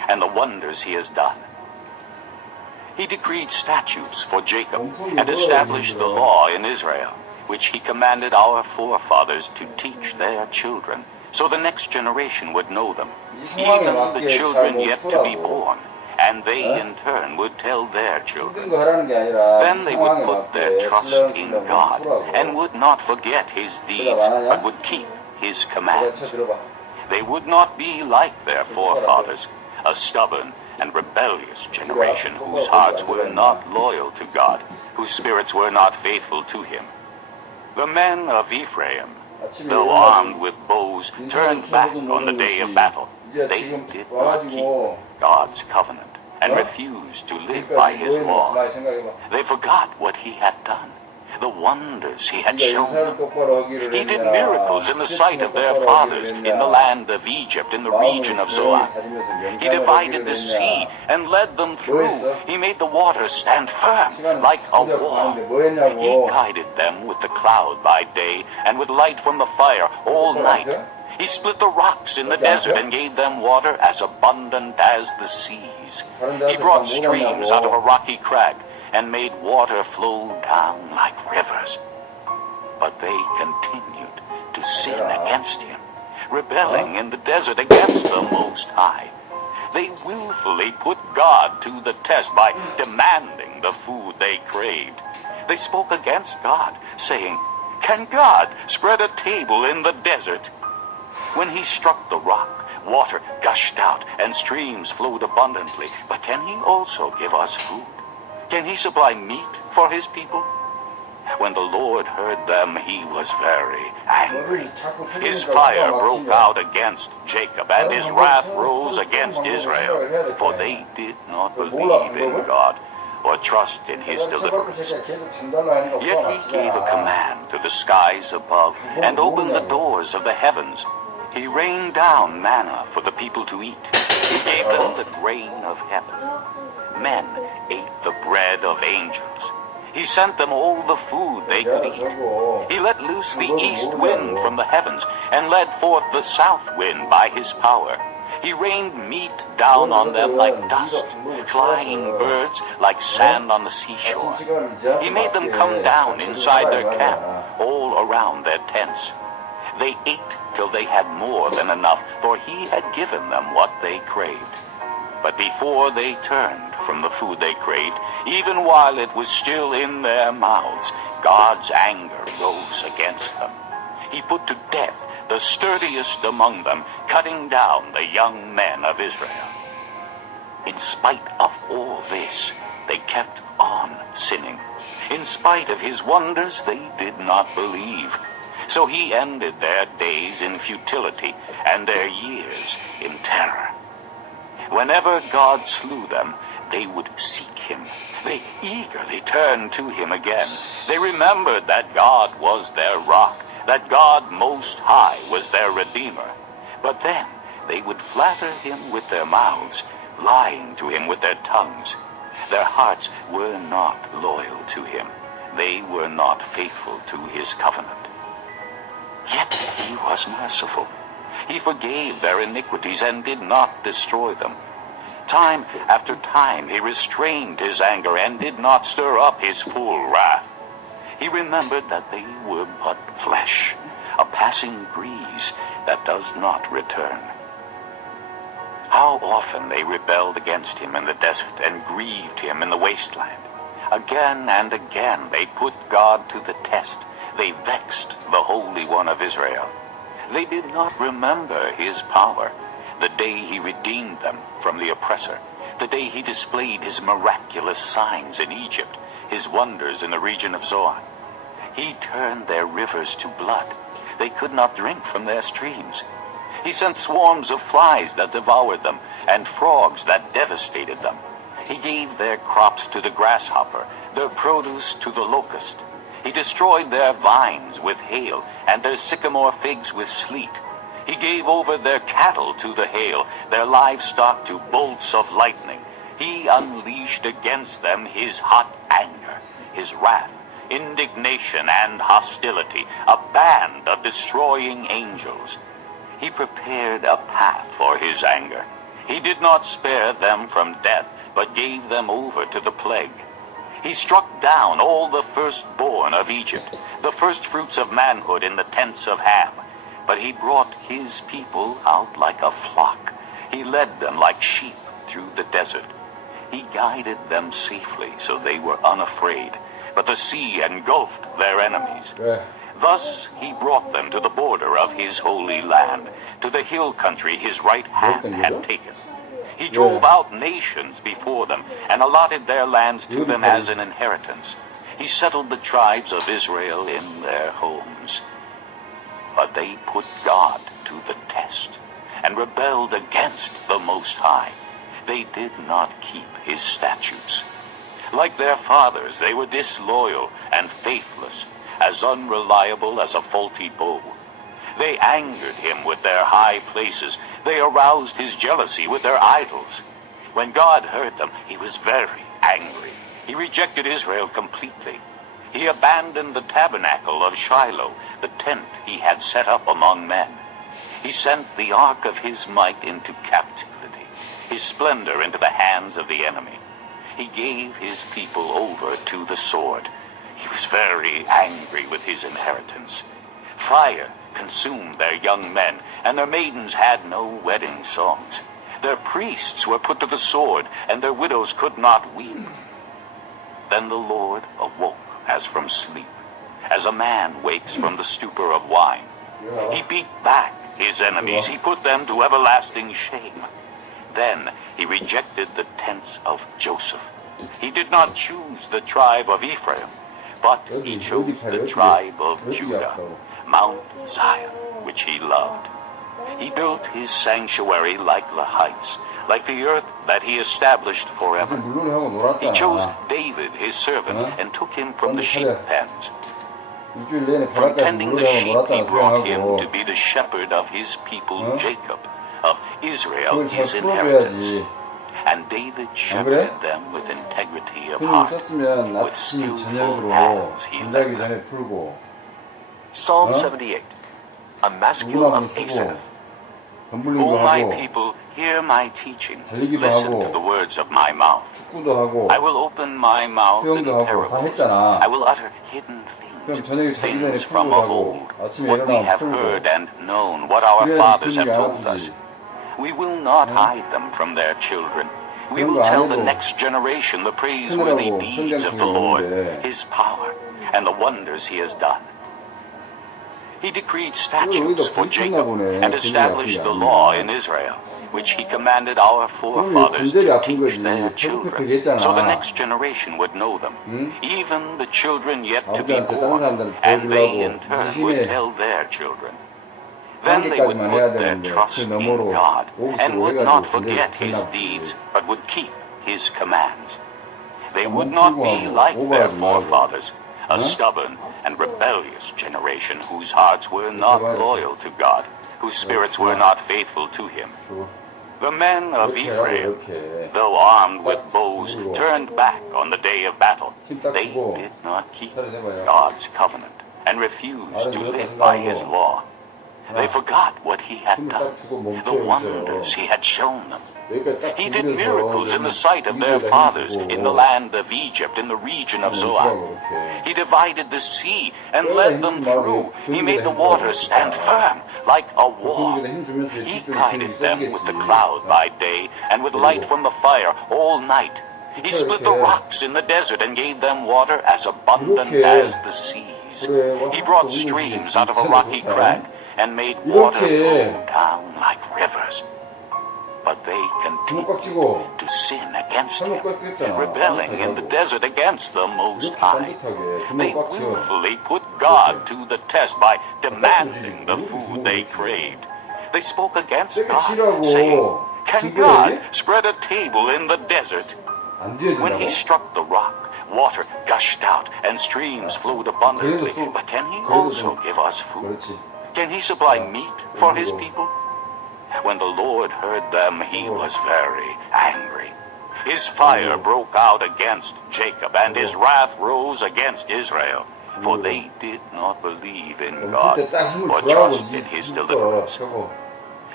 and the wonders he has done. He decreed statutes for Jacob and established the law in Israel, which he commanded our forefathers to teach their children, so the next generation would know them, even the children yet to be born, and they in turn would tell their children. Then they would put their trust in God and would not forget his deeds, but would keep his commands. They would not be like their forefathers, a stubborn and rebellious generation whose hearts were not loyal to God, whose spirits were not faithful to him. The men of Ephraim, though armed with bows, turned back on the day of battle. They did not keep God's covenant and refused to live by his law. They forgot what he had done, the wonders he had shown them. He did miracles in the sight of their fathers in the land of Egypt, in the region of Zoan. He divided the sea and led them through. He made the waters stand firm like a wall. He guided them with the cloud by day and with light from the fire all night. He split the rocks in the desert and gave them water as abundant as the seas. He brought streams out of a rocky crag and made water flow down like rivers. But they continued to sin against him, rebelling in the desert against the Most High. They willfully put God to the test by demanding the food they craved. They spoke against God, saying, "Can God spread a table in the desert?" When he struck the rock, water gushed out and streams flowed abundantly. But can he also give us food? Can he supply meat for his people? When the Lord heard them, he was very angry. His fire broke out against Jacob, and his wrath rose against Israel, for they did not believe in God or trust in his deliverance. Yet he gave a command to the skies above and opened the doors of the heavens. He rained down manna for the people to eat. He gave them the grain of heaven. Men ate the bread of angels. He sent them all the food they could eat. He let loose the east wind from the heavens and led forth the south wind by his power. He rained meat down on them like dust, flying birds like sand on the seashore. He made them come down inside their camp, all around their tents. They ate till they had more than enough, for he had given them what they craved. But before they turned from the food they craved, even while it was still in their mouths, God's anger rose against them. He put to death the sturdiest among them, cutting down the young men of Israel. In spite of all this, they kept on sinning. In spite of his wonders, they did not believe. So he ended their days in futility and their years in terror. Whenever God slew them, they would seek him. They eagerly turned to him again. They remembered that God was their rock, that God Most High was their Redeemer. But then they would flatter him with their mouths, lying to him with their tongues. Their hearts were not loyal to him. They were not faithful to his covenant. Yet he was merciful. He forgave their iniquities and did not destroy them. Time after time he restrained his anger and did not stir up his full wrath. He remembered that they were but flesh, a passing breeze that does not return. How often they rebelled against him in the desert and grieved him in the wasteland. Again and again they put God to the test. They vexed the Holy One of Israel. They did not remember his power, the day he redeemed them from the oppressor, the day he displayed his miraculous signs in Egypt, his wonders in the region of Zoan. He turned their rivers to blood. They could not drink from their streams. He sent swarms of flies that devoured them, and frogs that devastated them. He gave their crops to the grasshopper, their produce to the locust. He destroyed their vines with hail, and their sycamore figs with sleet. He gave over their cattle to the hail, their livestock to bolts of lightning. He unleashed against them his hot anger, his wrath, indignation, and hostility, a band of destroying angels. He prepared a path for his anger. He did not spare them from death, but gave them over to the plague. He struck down all the firstborn of Egypt, the firstfruits of manhood in the tents of Ham. But he brought his people out like a flock. He led them like sheep through the desert. He guided them safely, so they were unafraid. But the sea engulfed their enemies. Thus he brought them to the border of his holy land, to the hill country his right hand had taken. He drove out nations before them, and allotted their lands to them as an inheritance. He settled the tribes of Israel in their homes. But they put God to the test, and rebelled against the Most High. They did not keep his statutes. Like their fathers, they were disloyal and faithless, as unreliable as a faulty bow. They angered him with their high places. They aroused his jealousy with their idols. When God heard them, he was very angry. He rejected Israel completely. He abandoned the tabernacle of Shiloh, the tent he had set up among men. He sent the ark of his might into captivity, his splendor into the hands of the enemy. He gave his people over to the sword. He was very angry with his inheritance. Fire consumed their young men, and their maidens had no wedding songs. Their priests were put to the sword, and their widows could not weep. Then the Lord awoke as from sleep, as a man wakes from the stupor of wine. He beat back his enemies. He put them to everlasting shame. Then he rejected the tents of Joseph. He did not choose the tribe of Ephraim, but he chose the tribe of Judah, Mount Zion, which he loved. He built his sanctuary like the heights, like the earth that he established forever. He chose David, his servant, and took him from the sheep pens. From tending the sheep, he brought him to be the shepherd of his people Jacob, of Israel his inheritance. And David shepherded them with integrity of heart. With skillful hands he led them. Psalm 78, a masculine of Asaph. O my people, hear my teaching. Listen to the words of my mouth. I will open my mouth in parables. I will utter hidden things from of old, what we have heard and known, what our fathers have told us. We will not hide them from their children. We will tell the next generation the praiseworthy deeds of the Lord, his power, and the wonders he has done. He decreed statutes for Jacob and established the law in Israel, which he commanded our forefathers to teach their children, so the next generation would know them, even the children yet to be born, and they in turn would tell their children. Then they would put their trust in God, and would not forget his deeds, but would keep his commands. They would not be like their forefathers, a stubborn and rebellious generation whose hearts were not loyal to God, whose spirits were not faithful to him. The men of Ephraim, though armed with bows, turned back on the day of battle. They did not keep God's covenant and refused to live by his law. They forgot what he had done, the wonders he had shown them. He did miracles in the sight of their fathers in the land of Egypt, in the region of Zoan. He divided the sea and led them through. He made the waters stand firm like a wall. He guided them with the cloud by day and with light from the fire all night. He split the rocks in the desert and gave them water as abundant as the seas. He brought streams out of a rocky crag and made water flow down like rivers. But they continued to sin against him, rebelling in the desert against the Most High. They willfully put God to the test by demanding the food they craved. They spoke against God, saying, "Can God spread a table in the desert?" When he struck the rock, water gushed out and streams flowed abundantly. But can he also give us food? Can he supply meat for his people? When the Lord heard them, he was very angry. His fire broke out against Jacob, and his wrath rose against Israel, for they did not believe in God or trust in his deliverance.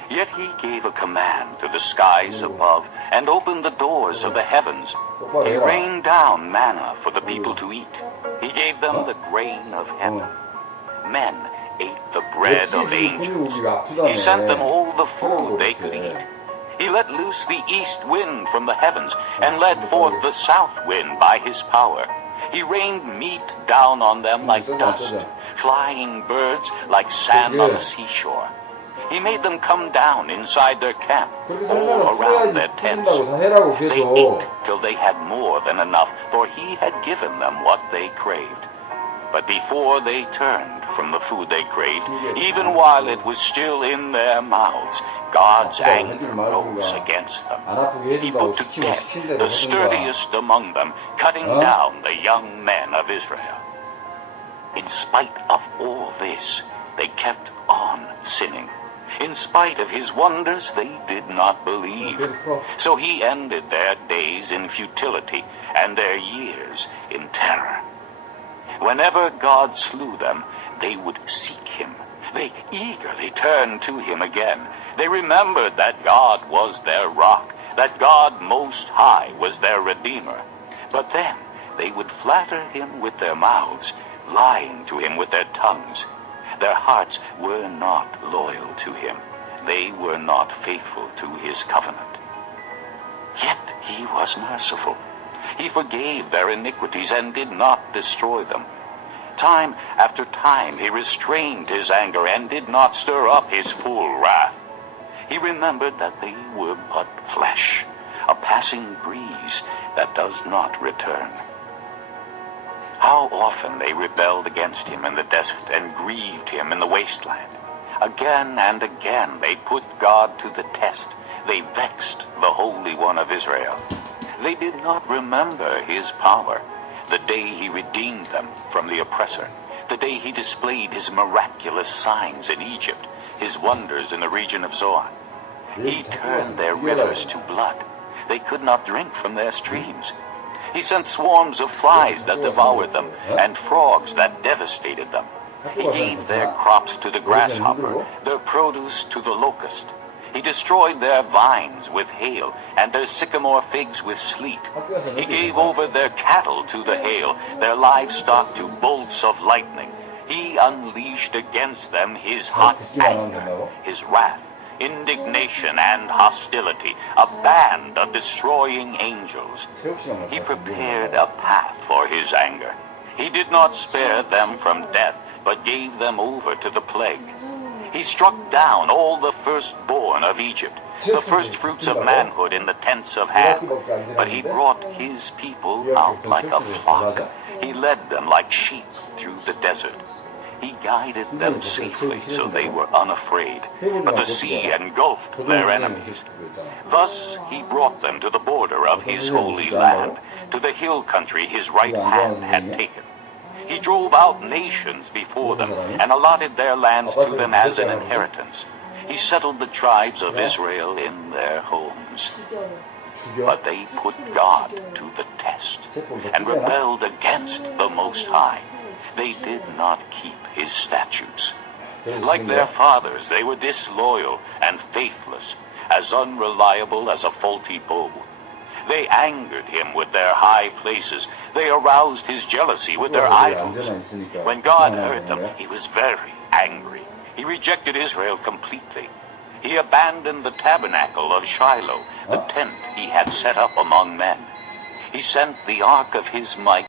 Yet he gave a command to the skies above and opened the doors of the heavens. He rained down manna for the people to eat. He gave them the grain of heaven. Men ate the bread of angels. He sent them all the food they could eat. He let loose the east wind from the heavens and led forth the south wind by his power. He rained meat down on them like dust, flying birds like sand on the seashore. He made them come down inside their camp, all around their tents. They ate till they had more than enough, for he had given them what they craved. But before they turned from the food they craved, even while it was still in their mouths, God's anger rose against them. He put to death the sturdiest among them, cutting down the young men of Israel. In spite of all this, they kept on sinning. In spite of his wonders, they did not believe. So he ended their days in futility and their years in terror. Whenever God slew them, they would seek him. They eagerly turned to him again. They remembered that God was their rock, that God Most High was their Redeemer. But then they would flatter him with their mouths, lying to him with their tongues. Their hearts were not loyal to him. They were not faithful to his covenant. Yet he was merciful. He forgave their iniquities and did not destroy them. Time after time he restrained his anger and did not stir up his full wrath. He remembered that they were but flesh, a passing breeze that does not return. How often they rebelled against him in the desert and grieved him in the wasteland. Again and again they put God to the test. They vexed the Holy One of Israel. They did not remember his power, the day he redeemed them from the oppressor, the day he displayed his miraculous signs in Egypt, his wonders in the region of Zoan. He turned their rivers to blood. They could not drink from their streams. He sent swarms of flies that devoured them, and frogs that devastated them. He gave their crops to the grasshopper, their produce to the locust. He destroyed their vines with hail, and their sycamore figs with sleet. He gave over their cattle to the hail, their livestock to bolts of lightning. He unleashed against them his hot anger, his wrath, indignation, and hostility, a band of destroying angels. He prepared a path for his anger. He did not spare them from death, but gave them over to the plague. He struck down all the firstborn of Egypt, the firstfruits of manhood in the tents of Ham. But he brought his people out like a flock. He led them like sheep through the desert. He guided them safely, so they were unafraid. But the sea engulfed their enemies. Thus he brought them to the border of his holy land, to the hill country his right hand had taken. He drove out nations before them and allotted their lands to them as an inheritance. He settled the tribes of Israel in their homes. But they put God to the test and rebelled against the Most High. They did not keep his statutes. Like their fathers, they were disloyal and faithless, as unreliable as a faulty bow. They angered him with their high places. They aroused his jealousy with their idols. When God heard them, he was very angry. He rejected Israel completely. He abandoned the tabernacle of Shiloh, the tent he had set up among men. He sent the ark of his might